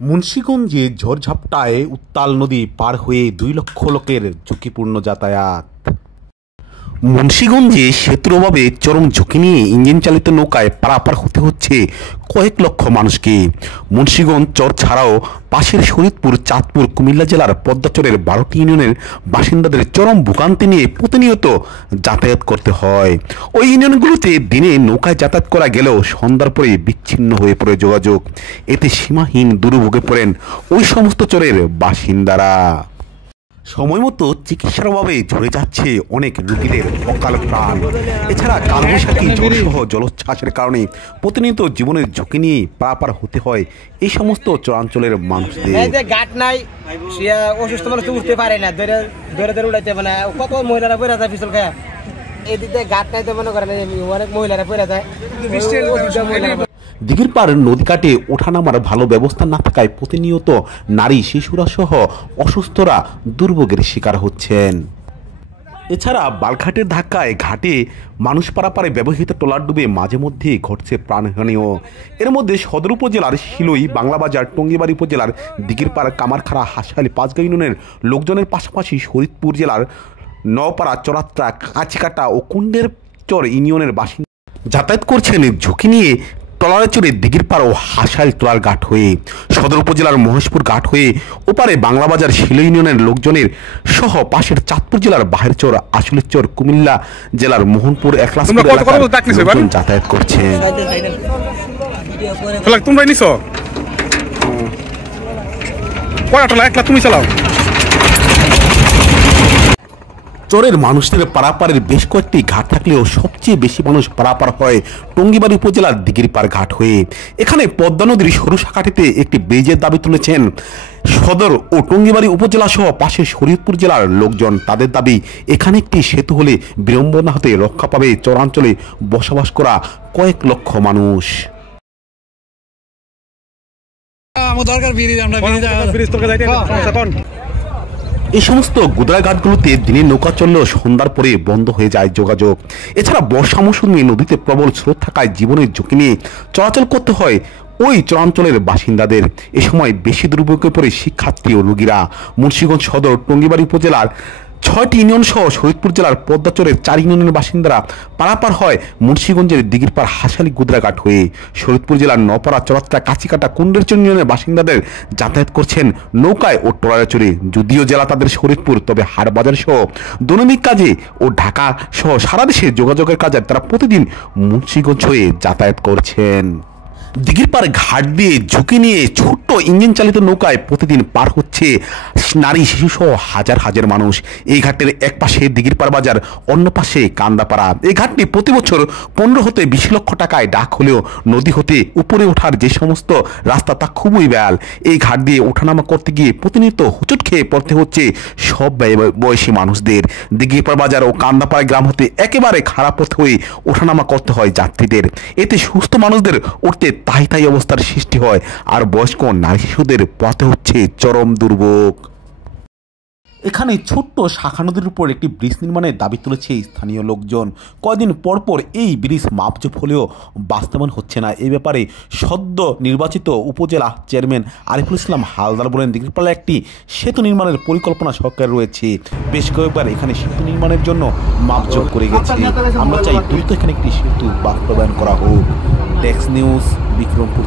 মুন্সিগঞ্জে ঝড়ঝাপটায় উত্তাল নদী পার হয়ে 2 লক্ষ লোকের ঝুঁকিপূর্ণ যাতায়াত। মুন্সিগঞ্জে সেতুর অভাবে চরম ঝুঁকি নিয়ে ইঞ্জিন চালিত নৌকায় পারাপার হতে হচ্ছে কয়েক লক্ষ মানুষকে। মুন্সিগঞ্জ চর ছাড়াও পাশের শরীদপুর, চাঁদপুর, কুমিল্লা জেলার পদ্মাচরের 12টি ইউনিয়নের বাসিন্দাদের চরম ভোগান্তি নিয়ে প্রতিনিয়ত যাতায়াত করতে হয়। ওই ইউনিয়নগুলোতে দিনে নৌকায় যাতায়াত করা গেলেও সন্ধ্যার পরে বিচ্ছিন্ন হয়ে পড়ে যোগাযোগ। এতে সীমাহীন দুর্ভোগে পড়েন ওই সমস্ত চরের বাসিন্দারা। সময় মতো চিকিৎসার অভাবে ঝরে যাচ্ছে অনেক রোগীদের অকাল প্রাণ। এছাড়া কালবৈশাখী ঝড়সহ জলোচ্ছ্বাসের কারণে প্রতিনিয়ত জীবনের ঝুঁকি নিয়ে পারাপার হতে হয় এই সমস্ত চরাঞ্চলের মানুষদের। ঘাট নাই, অসুস্থ মানুষ উঠতে পারে না, ধরে ধরে উড়াইতে মানে কত মহিলারা পড়ে যায় পিছল খায়। এদিকে ঘাট নাই তো মনে করেন অনেক মহিলারা পড়ে যায়। দিঘির পার নদী কাটে ওঠানামার ভালো ব্যবস্থা না থাকায় প্রতিনিয়ত নারী, শিশুরা সহ অসুস্থরা দুর্ভোগের শিকার হচ্ছেন। এছাড়া বালঘাটের ধাক্কায় ঘাটে মানুষ পারাপারে ব্যবহৃত ট্রলার ডুবে মাঝে মধ্যে ঘটছে প্রাণহানিও। এর মধ্যে সদর উপজেলার শিলই, বাংলাবাজার, টঙ্গিবাড়ি উপজেলার দিঘির পার, কামারখাড়া, হাঁসখালি, পাঁচগাঁ ইউনিয়নের লোকজনের পাশাপাশি ফরিদপুর জেলার নওপাড়া, চরাত্রা, কাছিকাটা ও কুন্ডের চর ইউনিয়নের বাসিন্দা যাতায়াত করছেন ঝুঁকি নিয়ে ট্রলারে চড়ে দিঘির পার ও হাঁসখালি ট্রলার ঘাট হয়ে। সদর উপজেলার মহেশপুর ঘাট হয়ে ওপারে বাংলাবাজার, শিলই ইউনিয়নের লোকজনের সহ পাশের চাঁদপুর জেলার বাহেরচর, আশুলিচর, কুমিল্লা জেলার মোহনপুর, একলাসপুর যাতায়াত করছে। তুমি চালাও। চরের মানুষদের পারাপারের বেশ কয়েকটি ঘাট থাকলেও সবচেয়ে বেশি মানুষ পারাপার হয় টঙ্গিবাড়ি উপজেলার দিঘির পার ঘাট হয়ে। এখানে পদ্মা নদীর সরু শাখাটিতে একটি ব্রিজের দাবি তুলেছেন সদর ও টঙ্গিবাড়ি উপজেলা সহ পাশের শরীয়তপুর জেলার লোকজন। তাদের দাবি, এখানে একটি সেতু হলে বিড়ম্বনা হতে রক্ষা পাবে চরাঞ্চলে বসবাস করা কয়েক লক্ষ মানুষ। এই সমস্ত গুদরাঘাটগুলোতে দিনে নৌকা চললেও সন্ধ্যার পরে বন্ধ হয়ে যায় যোগাযোগ। এছাড়া বর্ষা মৌসুমে নদীতে প্রবল স্রোত থাকায় জীবনের ঝুঁকি নিয়ে চলাচল করতে হয় ওই চরাঞ্চলের বাসিন্দাদের। এ সময় বেশি দুর্ভোগে পড়ে শিক্ষার্থী ও রোগীরা। মুন্সিগঞ্জ সদর, টঙ্গিবাড়ি উপজেলার 6টি ইউনিয়ন সহ শরীদপুর জেলার পদ্মাচরের 4 ইউনিয়নের বাসিন্দারা পারাপার হয় মুন্সিগঞ্জের দিঘির পার, হাঁসখালি, গুদরাঘাট হয়ে। শরীদপুর জেলার নওপাড়া, চরাত্রা, কাছিকাটা, কুন্ডের চর ইউনিয়নের বাসিন্দাদের যাতায়াত করছেন নৌকায় ও ট্রলারে চড়ে। যদিও জেলা তাদের শরীদপুর, তবে হাটবাজার সহ দৈনন্দিন কাজে ও ঢাকা সহ সারা দেশে যোগাযোগের কাজে তারা প্রতিদিন মুন্সিগঞ্জ হয়ে যাতায়াত করছেন। দিঘির পার ঘাট দিয়ে ঝুঁকি নিয়ে ছোট্ট ইঞ্জিন চালিত নৌকায় প্রতিদিন পার হচ্ছে নারী, শিশু সহ হাজার হাজার মানুষ। এই ঘাটের এক পাশে দিঘির পার বাজার, অন্য পাশে কান্দাপাড়া। এই ঘাটটি প্রতি বছর 15 হতে 20 লক্ষ টাকায় ডাক হলেও নদী হতে উপরে ওঠার যে সমস্ত রাস্তা তা খুবই ব্যয়। এই ঘাট দিয়ে ওঠানামা করতে গিয়ে প্রতিনিয়ত হোঁচট খেয়ে পড়তে হচ্ছে সব বয়সী মানুষদের। দিঘির পার বাজার ও কান্দাপাড়া গ্রাম হতে একেবারে খারাপ পথে হয়ে ওঠানামা করতে হয় যাত্রীদের। এতে সুস্থ মানুষদের উঠতে তাই অবস্থার সৃষ্টি হয়, আর বয়স্ক নারী শিশুদের পথে হচ্ছে চরম দুর্ভোগ। এখানে ছোট্ট শাখা নদীর উপর একটি ব্রিজ নির্মাণের দাবি তুলেছে স্থানীয় লোকজন। কয়েকদিন পরপর এই ব্রিজ মাপজোপ হলেও বাস্তবায়ন হচ্ছে না। এই ব্যাপারে সদ্য নির্বাচিত উপজেলা চেয়ারম্যান আরিফুল ইসলাম হালদার বলেন, দিঘির পাড়ে একটি সেতু নির্মাণের পরিকল্পনা সরকার রয়েছে। বেশ কয়েকবার এখানে সেতু নির্মাণের জন্য মাপজোপ করে গেছে। আমরা চাই দ্রুত এখানে একটি সেতু বাস্তবায়ন করা হোক। Desk news, Bikrampur.